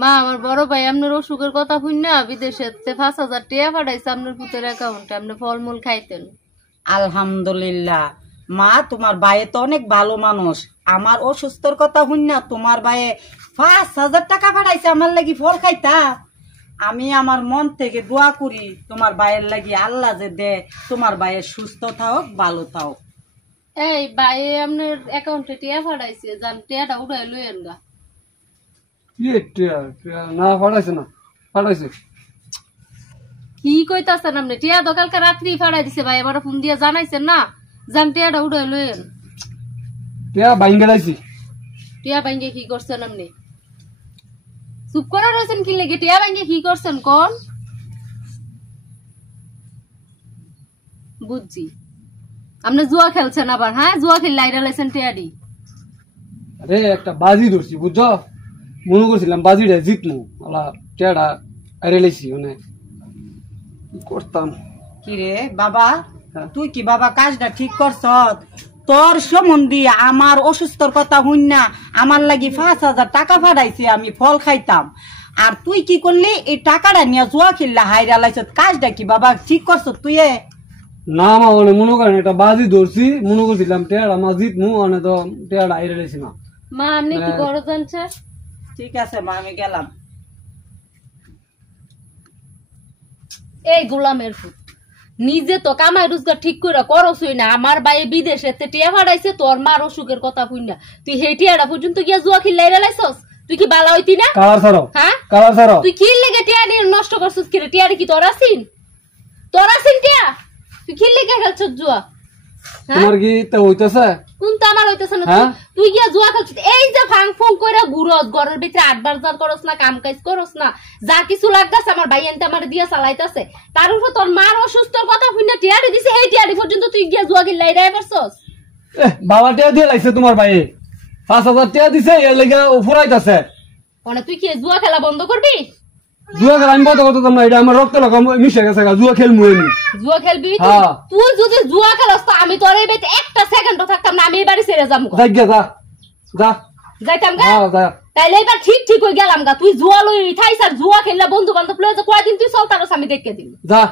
মা আমার বড় ভাই আপনার অসুখের কথা শুনে বিদেশে 5,000 টাকা পাঠাইছে আপনার পুতের অ্যাকাউন্টে, আপনি ফলমূল খাইতেন। আলহামদুলিল্লাহ মা, তোমার ভাই তো অনেক ভালো মানুষ। আমার অসুস্থর কথা শুনে তোমার ভাইয়ে 5,000 টাকা পাঠাইছে আমার লাগি ফল খাইতা। আমি আমার মন থেকে দোয়া করি তোমার ভাইয়ের লাগি আল্লাহ যে দে তোমার ভাইয়ের সুস্থ থাক, ভালো থাক। এই ভাই আপনার অ্যাকাউন্টে টাকা পাঠাইছে, যান টাকাটা উঠাই লইয়েন গা। না পাঠাইছে, না পাঠাইছে। কি কইতাছেন আপনি? টিয়া তো কালকে রাত্রি ফাড়াই দিছে ভাই, এবার ফোন দিয়ে জানাইছেন না, যান টিয়াটা উঠাই লইয়েন। টিয়া বাইঙ্গে লাইছি। টিয়া ভাঙ্গে কি করছেন আপনি? চুপ করে রয়েছেন কি লেগে? টিয়া ভাঙ্গে কি করছেন কোন? বুঝছি আপনি জুয়া খেলছেন আবার। হ্যাঁ, জুয়া খেললে আইডা লাইছেন টিয়াডি। আরে একটা বাজি ধরছি বুঝছো, মনে করছিলাম বাজিটা জিতমু, আলা টিয়াটা আইরে লাইছি। মানে কি করতাম। কি রে বাবা, তুই কি বাবা কাজটা ঠিক করছ? তোর সম্বন্ধে আমার অসুস্থর কথা শুন না আমার লাগি 5,000 টাকা পাঠাইছে, আমি ফল খাইতাম। আর তুই কি করলি? এই টাকাটা নিয়ে জুয়া খেললা, হাইরা লাইছ। কাজটা কি বাবা ঠিক করছ তুই? না মা, মানে মনে করেন একটা বাজি ধরছি, মনে করছিলাম টিয়াটা মা জিতমু, মানে তো টিয়াটা আইরে লাইছি না। মা আপনি কি বড় জানছে? ঠিক আছে মা, আমি গেলাম। এই গোলামের ফুট, নিজে তো কামাই রোজগার ঠিক করে করছই না। আমার ভাই বিদেশে টিয়া ফাড়াইছে, তোর মার অসুখের কথা শুন না তুই সেই টিয়াটা পর্যন্ত গিয়া জুয়া খেললাই লাইছস। তুই কি বালা হইতি না? কালার ছাড়ো। হ্যাঁ কালার ছাড়ো। তুই কি লেগে টিয়া নিয়ে নষ্ট করছিস? কি রে টিয়া কি তোর আসিন? তোর আসিন টিয়া? তুই কি লেগে খেলছস জুয়া? তোমার কি তা হইতাছে? কোন তো আমার হইতাছে না? তুই গিয়া জুয়া খেলছিস। এই যে ফাং ফুং কইরা ঘুরস, ঘরের ভিতরে 8 বার করস না, কাম কাজ করস না, যা কিছু লাগতাছে আমার ভাই এনতে আমার দিয়া চালাইতাছে। তার উপর তোর মার অসুস্থর কথা শুনে টিয়াড়ি দিছে, এই টিয়াড়ি পর্যন্ত তুই গিয়া জুয়া খেললাই রাই পারছস। বাবা টিয়া দিয়ে লাইছে তোমার ভাই, 5,000 টিয়া দিছে, এর লাগা ফুরাইতাছে। মানে তুই কি জুয়া খেলা বন্ধ করবি? জুয়া খেলা আমি বন্ধ করতাম না, এটা আমার রক্ত লাগা মিশে গেছে। জুয়া খেলবো আমি। জুয়া খেলবি? তুই যদি জুয়া খেলাস তো আমি তোর এই বাড়িতে একটা সেকেন্ডও থাকতাম না, আমি এই বাড়ি ছেড়ে যাবো। যাইতাম গা। তাইলে এবার ঠিক ঠিক হয়ে গেলাম গা। তুই জুয়া লই থাইস আর জুয়া খেললে বন্ধু বান্ধব লয়ে কয়দিন তুই চলতারস আমি দেখে দিন। যা।